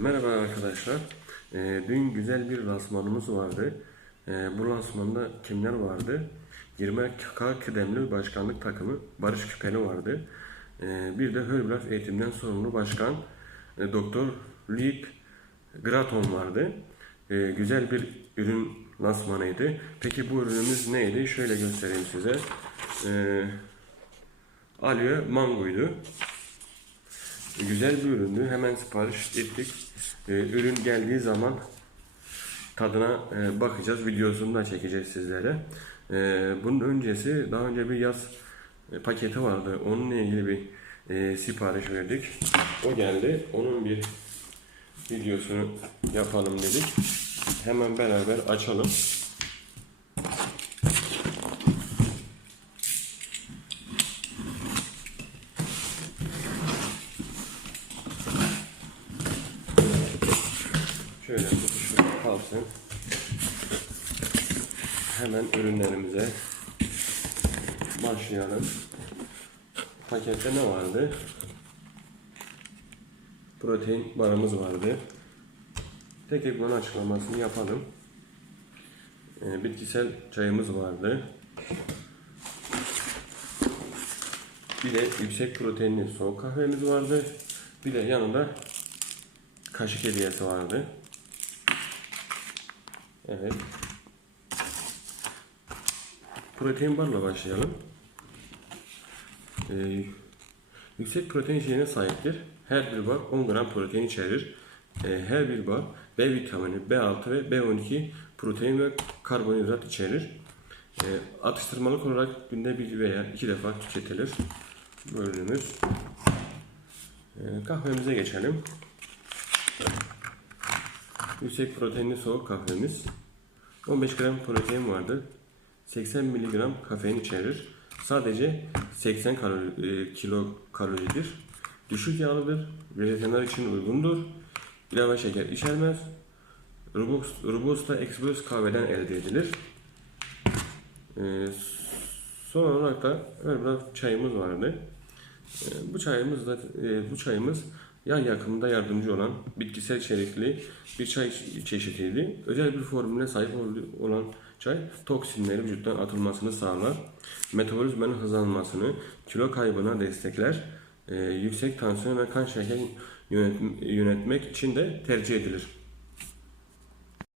Merhaba arkadaşlar. Ee, dün güzel bir lansmanımız vardı. Ee, bu lansmanda kimler vardı? 20K kıdemli başkanlık takımı Barış Küpeli vardı. Ee, bir de Hörblas eğitimden sorumlu başkan e, Doktor Lip Graton vardı. Güzel bir ürün lansmanıydı. Peki bu ürünümüz neydi? Şöyle göstereyim size. Alio Mango'ydu. Güzel bir üründü. Hemen sipariş ettik. Ee, ürün geldiği zaman tadına e, bakacağız. Videosunu da çekeceğiz sizlere. Bunun öncesi daha önce bir yaz e, paketi vardı. Onunla ilgili bir e, sipariş verdik. O geldi. Onun bir videosunu yapalım dedik. Hemen beraber açalım. Şöyle tutuşu kalsın. Hemen ürünlerimize başlayalım. Pakette ne vardı? Protein barımız vardı. Tek tek bunun açıklamasını yapalım. Ee, bitkisel çayımız vardı. Bir de yüksek proteinli soğuk kahvemiz vardı. Bir de yanında kaşık hediyesi vardı. Evet. Protein barla başlayalım. Ee, yüksek protein içeriğine sahiptir. Her bir bar 10 gram protein içerir. Ee, her bir bar B vitamini, B6 ve B12 protein ve karbonhidrat içerir. Ee, atıştırmalık olarak günde bir veya iki defa tüketilir. Bu. Ee, kahvemize geçelim. Yüksek proteinli soğuk kahvemiz. 15 gram protein vardı. 80 mg kafein içerir. Sadece 80 kalori, e, kilo kaloridir. Düşük yağlıdır. Vejetaryenler için uygundur. İlave şeker içermez. Robusta, Express kahveden elde edilir. E, son olarak da biraz çayımız vardı. E, bu çayımız da e, bu çayımız yağ yakımında yardımcı olan bitkisel içerikli bir çay çeşidiydi. Özel bir formüle sahip ol- olan çay toksinleri vücuttan atılmasını sağlar. Metabolizmanın hızlanmasını, kilo kaybına destekler. e, yüksek tansiyon ve kan yönet- yönetmek için de tercih edilir.